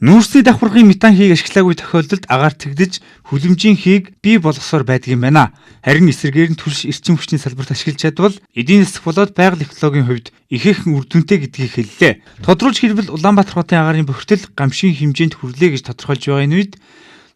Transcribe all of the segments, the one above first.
Нүүрсний давхаргын метан хийг ашиглаагүй тохиолдолд агаар тэгдэж хүлэмжийн хийг бий болгосоор байдаг юм байна. Харин эсрэгээр нь түлш эрчим хүчний салбарт ашиглаж чадвал эдийн засаг болоод байгаль экологийн хувьд ихээхэн үр дүнтэй гэдгийг хэллээ. Тодруулж хэлбэл Улаанбаатар хотын агаарын бохирдол гамшигын хэмжээнд хүрлээ гэж тодорхойлж байгаа энэ үед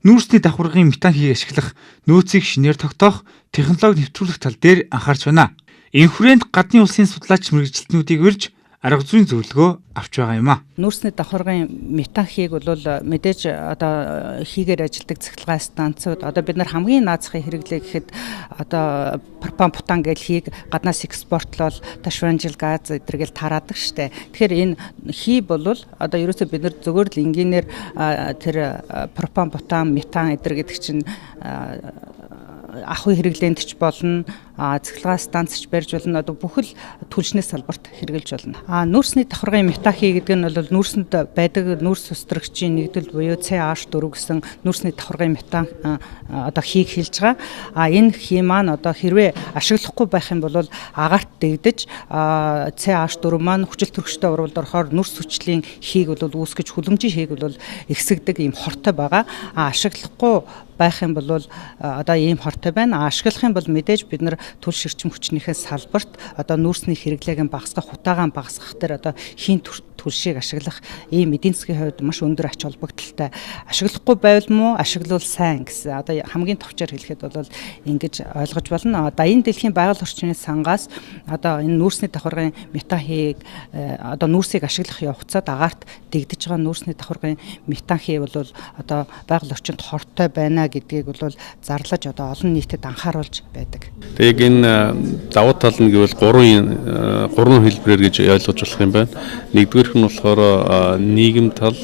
нүүрсний давхаргын метан хийг ашиглах нөөцийг шинээр тогтоох технологи нэвтрүүлэх тал дээр анхаарч байна. Энэ хүрээнд гадны улсын судлаач мэргэжилтнүүдийг урьж арга зүйн зөвлөгөө авч байгаа юм а. Нүүрсний давхаргын метан хийг бол мэдээж одоо хийгээр ажилдаг цахилгаан станцууд одоо бид нар хамгийн наазахыг хэрэглээ гэхэд одоо пропан бутан гэл хийг гаднаас экспортлол ташванжил газ эдэргээл тараадаг штэ. Тэгэхээр энэ хий бол одоо ерөөсөө бид нар зөвхөн л энгийнээр тэр пропан бутан метан эдэр гэдэг чинь ахуй хэрэглээнд ч болно, цахилгаан станцч барьж болно. Одоо бүхэл түлшний салбарт хэрэгжилж болно. Нүүрсний давхаргын метан хий гэдэг нь бол нүүрсэнд байдаг нүүрс устрагчийн нэгдэл буюу CH4 гэсэн нүүрсний давхаргын метан одоо хийг хэлж байгаа. Энэ хий маань одоо хэрвээ ашиглахгүй байх юм бол агаарт дэгдэж CH4 маань хүчил төрөгчтэй урвалд орохоор нүүрс хүчлийн хийг бол үүсгэж хүлэмжийн хийг бол ихсэгдэг ийм хортой байгаа. Ашиглахгүй байх юм бол одоо ийм хортой байна. Ашиглах юм бол мэдээж бид нар түлш эрчим хүчнийхээ салбарт одоо нүүрсний хэрэглээг багасгах, хутаагаан багасгах дээр одоо хийн түлшийг ашиглах ийм эдийн засгийн хувьд маш өндөр ач холбогдолтой. Ашиглахгүй байвал муу, ашиглавал сайн гэсэн одоо хамгийн товчоор хэлэхэд бол ингэж ойлгож болно. Одоо энэ дэлхийн байгаль орчны сангаас одоо энэ нүүрсний давхаргын метан хийг одоо нүүрсийг ашиглах явцад агаарт дэгдэж байгаа нүүрсний давхаргын метан хий бол одоо байгаль орчинд хортой байна гэдгийг бол зарлаж одоо олон нийтэд анхааруулж байдаг. Тэг энэ давуу тал нь гэвэл гурван хэлбэрээр гэж ойлгож болох юм байна. Нэгдүгээрх нь болохоор нийгэм тал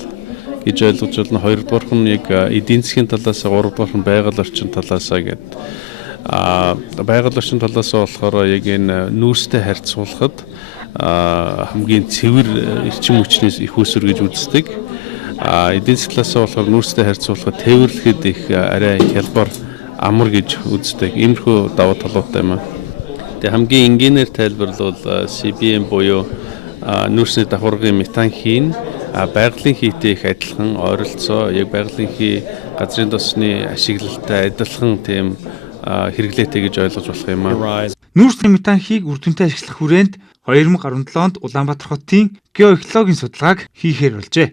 гэж ойлгож байна. Хоёрдугаарх нь яг эдийн засгийн талаас, гуравдугаарх нь байгаль орчин талаас гэдэг. Байгаль орчин талаас болохоор яг энэ нүүрстэй харьцуулахад хамгийн цэвэр эрчим хүчнээс их үүсвэр гэж үздэг. Эдийн засгийн талаас болохоор нүүрстэй харьцуулахад тээвэрлэхэд их арай хялбар амар гэж үздэг. Иймэрхүү давуу талуудтай юм. Тэгээ хамгийн энгийнээр тайлбарлавал CBM буюу нүүрсний давхаргын метан хийн байгалийн хийтэй их адилхан ойролцоо, яг байгалийн хий газрын тосны ашиглалтай адилхан тийм хэрэглээтэй гэж ойлгож болох юм аа. Нүүрсний метан хийг үр дүнтэй ашиглах хүрээнд 2017 онд Улаанбаатар хотын геоэкологийн судалгааг хийхээр болжээ.